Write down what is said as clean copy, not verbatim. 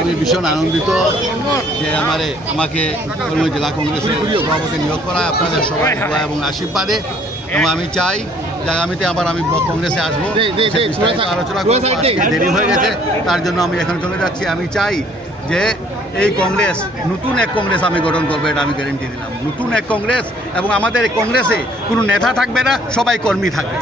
আমি ভীষণ আনন্দিত যে আমাকে জেলা কংগ্রেসের সভাপতি নিয়োগ করা আপনাদের সবাই দোয়া এবং আশীর্বাদে, এবং আমি চাই আগামীতে আবার আমি ব্লক কংগ্রেসে আসবো, আলোচনা করবো। দেরি হয়ে গেছে, তার জন্য আমি এখন চলে যাচ্ছি। আমি চাই যে এই কংগ্রেস নতুন এক কংগ্রেস আমি গঠন করবো, এটা আমি গ্যারেন্টি দিলাম। নতুন এক কংগ্রেস, এবং আমাদের এই কংগ্রেসে কোনো নেতা থাকবে না, সবাই কর্মী থাকবে।